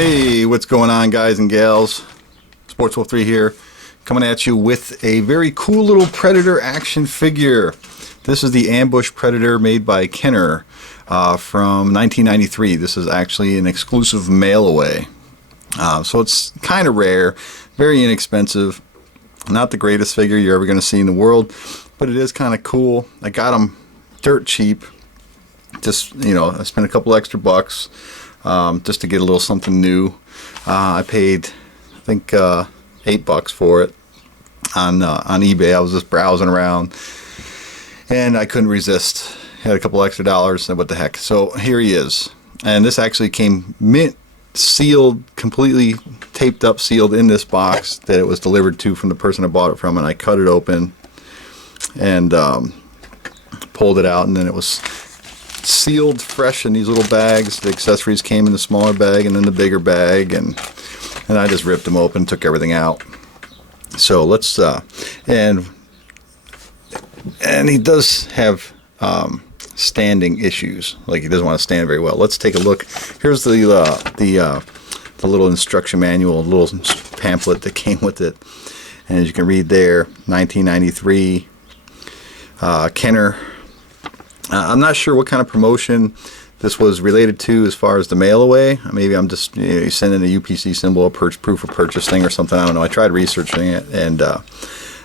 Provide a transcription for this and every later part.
Hey, what's going on, guys and gals? Sports Wolf 3 here, coming at you with a very cool little Predator action figure. This is the Ambush Predator made by Kenner from 1993. This is actually an exclusive mail away. So it's kind of rare, very inexpensive. Not the greatest figure you're ever going to see in the world, but it is kind of cool. I got them dirt cheap. Just, I spent a couple extra bucks just to get a little something new. I paid, I think, $8 for it on eBay. I was just browsing around, and I couldn't resist. Had a couple extra dollars, and what the heck. So here he is. And this actually came mint sealed, completely taped up, sealed in this box that it was delivered to from the person I bought it from. And I cut it open and pulled it out, and then it was sealed fresh in these little bags. The accessories came in the smaller bag and then the bigger bag, and I just ripped them open, took everything out. So let's and he does have standing issues, like he doesn't want to stand very well. Let's take a look. Here's the little instruction manual, little pamphlet that came with it, and as you can read there, 1993 Kenner. I'm not sure what kind of promotion this was related to as far as the mail away. Maybe I'm just sending a UPC symbol, a proof of purchase thing or something. I don't know. I tried researching it, and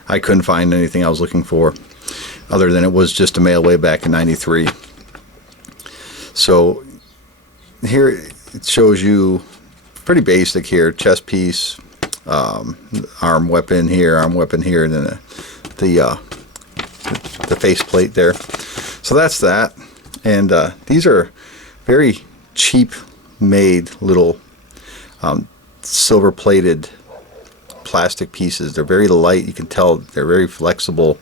I couldn't find anything I was looking for other than it was just a mail away back in '93. So here it shows you pretty basic here: chest piece, arm weapon here, and then the faceplate there. So that's that, and these are very cheap made little silver plated plastic pieces. They're very light. You can tell they're very flexible,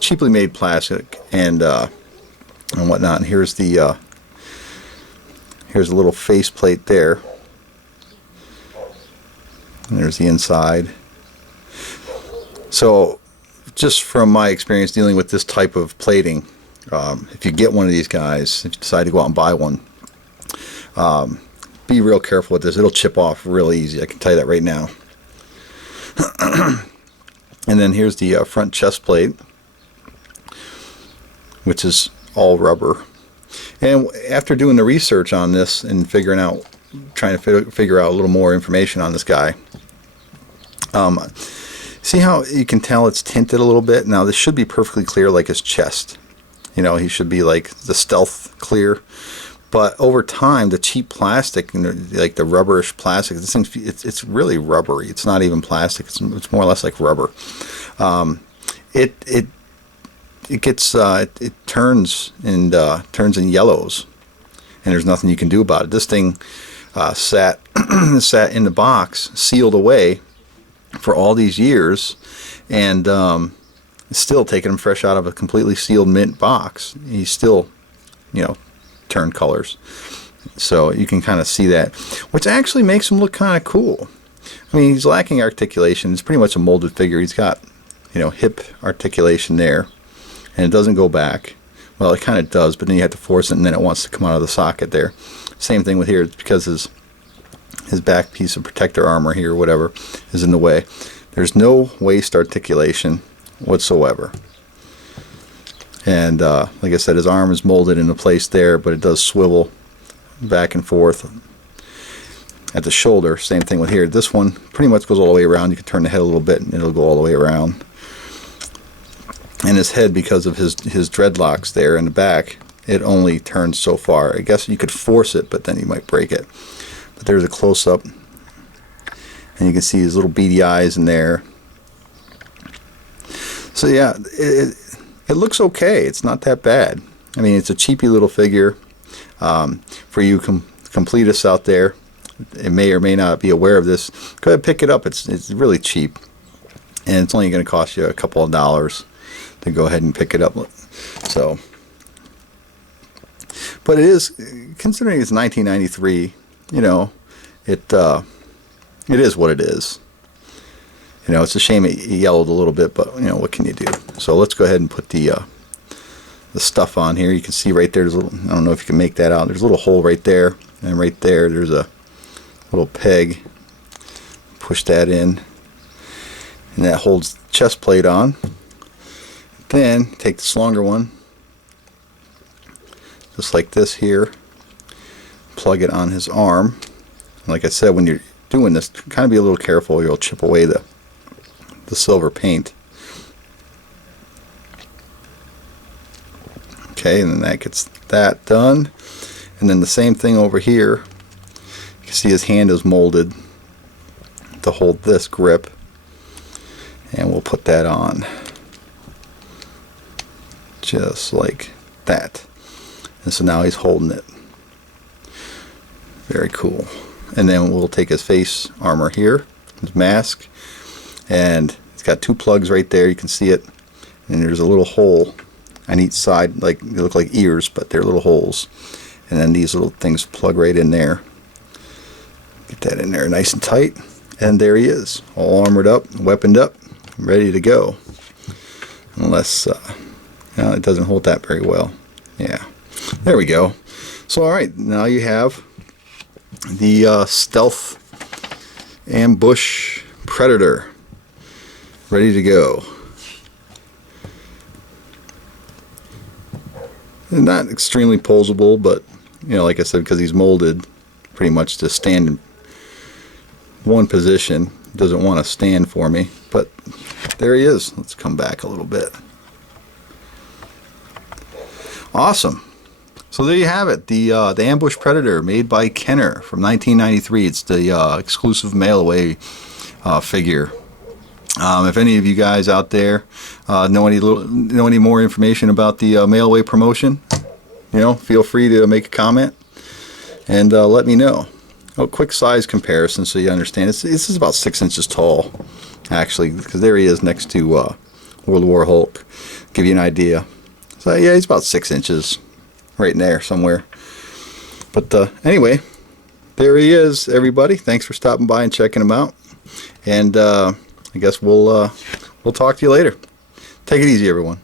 cheaply made plastic, and whatnot. And here's a little faceplate there, and there's the inside. So just from my experience dealing with this type of plating, if you get one of these guys, if you decide to go out and buy one, be real careful with this. It'll chip off real easy. I can tell you that right now. And then here's the front chest plate, which is all rubber. And after doing the research on this and trying to figure out a little more information on this guy, see how you can tell it's tinted a little bit? Now this should be perfectly clear like his chest. He should be like the stealth clear. But over time, the cheap plastic, like the rubberish plastic, this thing, it's really rubbery. It's not even plastic. It's more or less like rubber. It turns in yellows, and there's nothing you can do about it. This thing sat in the box, sealed away for all these years, and still taking him fresh out of a completely sealed mint box. He's still, turned colors. So you can kind of see that, which actually makes him look kind of cool. I mean, he's lacking articulation. It's pretty much a molded figure. He's got, hip articulation there, and it doesn't go back. Well, it kind of does, but then you have to force it, and then it wants to come out of the socket there. Same thing with here. It's because his back piece of protector armor here, whatever, is in the way. There's no waist articulation whatsoever. And like I said, his arm is molded into place there, but it does swivel back and forth at the shoulder. Same thing with here. This one pretty much goes all the way around. You can turn the head a little bit and it'll go all the way around. And his head, because of his dreadlocks there in the back, it only turns so far. I guess you could force it, but then you might break it. But there's a close-up, and you can see his little beady eyes in there. So yeah, it looks okay. It's not that bad. I mean, it's a cheapy little figure. For you completists out there, it may or may not be aware of this, go ahead and pick it up. It's really cheap, and it's only going to cost you a couple of dollars to go ahead and pick it up. So, but it is, considering it's 1993, it is what it is. It's a shame it yellowed a little bit, but what can you do? So let's go ahead and put the stuff on here. You can see right there, there's a little, I don't know if you can make that out. There's a little hole right there, and right there there's a little peg. Push that in, and that holds the chest plate on. Then take this longer one, just like this here, plug it on his arm. Like I said, when you're doing this, kind of be a little careful, or you'll chip away the silver paint. Okay, and then that gets that done. And then the same thing over here. You can see his hand is molded to hold this grip, and we'll put that on just like that. And so now he's holding it. Very cool. And then we'll take his face armor here, his mask, and it's got two plugs right there. You can see it, and there's a little hole on each side, like they look like ears, but they're little holes. And then these little things plug right in there. Get that in there nice and tight, and there he is, all armored up, weaponed up, ready to go. Unless it doesn't hold that very well. Yeah, there we go. So all right, now you have the stealth ambush predator ready to go. Not extremely posable, but like I said, because he's molded pretty much to stand in one position, doesn't want to stand for me, but there he is. Let's come back a little bit. Awesome. So there you have it, the Ambush Predator made by Kenner from 1993. It's the exclusive mail-away figure. If any of you guys out there know any more information about the mail-away promotion, feel free to make a comment and let me know. A quick size comparison so you understand. This is about 6 inches tall, actually, because there he is next to World War Hulk. Give you an idea. So yeah, he's about 6 inches, right in there somewhere. But anyway, there he is, everybody. Thanks for stopping by and checking him out. And I guess we'll talk to you later. Take it easy, everyone.